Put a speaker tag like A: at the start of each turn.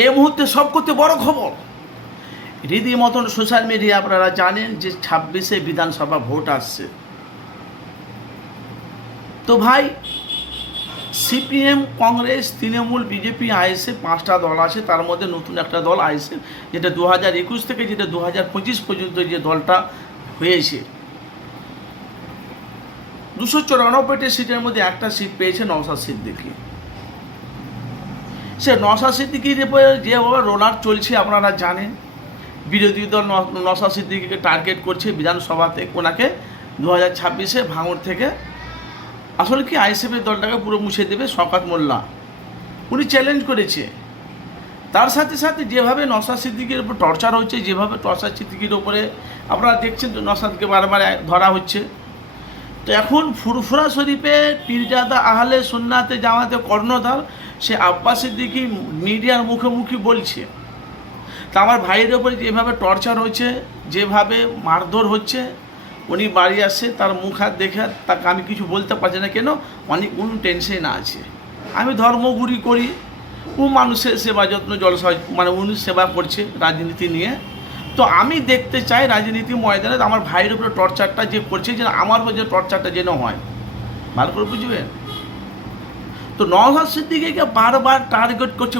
A: এই মুহূর্তে সব করতে বড় খবর। রীতিমতন সোশ্যাল মিডিয়া আপনারা জানেন যে ছাব্বিশে বিধানসভা ভোট আসছে। তো ভাই, CPM, Congress, Trinamool, BJP ISA পাঁচটা দল আছে, তার মধ্যে নতুন একটা দল আইএসএ যেটা দু হাজার একুশ থেকে যেটা দু হাজার পঁচিশ পর্যন্ত যে দলটা হয়েছে। দুশো চুরানব্বইটি সিটের মধ্যে একটা সিট পেয়েছে নওশাদ সিদ্দিকি। সে নওশাদ সিদ্দিকির যেভাবে রোলার চলছে, আপনারা জানেন। বিরোধী দল ন- নওশাদ সিদ্দিকিকে টার্গেট করছে বিধানসভাতে, ওনাকে দু হাজার ছাব্বিশে ভাঙড় থেকে। আসলে কি আইএসএফের দলটাকে পুরো মুছে দেবে শকাত মোল্লা? উনি চ্যালেঞ্জ করেছে। তার সাথে সাথে যেভাবে নসাদ সিদ্দিকির উপর টর্চার হচ্ছে, যেভাবে নসাদ সিদ্দিকির উপরে আপনারা দেখছেন তো নসাদকে বারবার ধরা হচ্ছে। তো এখন ফুরফুরা শরীফে পীরজাদা আহলে সুন্নাতে জামাতে কর্ণধার সে আব্বাস সিদ্দিকি মিডিয়ার মুখোমুখি বলছে। তা আমার ভাইয়ের ওপরে যেভাবে টর্চার হচ্ছে যেভাবে মারধর হচ্ছে, উনি বাড়ি আসছে তার মুখ হাত দেখে তাকে আমি কিছু বলতে পারছি না কেন, অনেক কোন টেনশন আছে। আমি ধর্মগুরি করি, ও মানুষের সেবা যত্ন জলসা মানে উনি সেবা করছে রাজনীতি নিয়ে। তো আমি দেখতে চাই রাজনীতি ময়দানে আমার ভাইয়ের উপরে টর্চারটা যে করছে যে আমার উপর যে টর্চারটা যেন হয়। ভালো করে বুঝবেন? তো নওয়াজ সিদ্দিকিকে বারবার টার্গেট করছে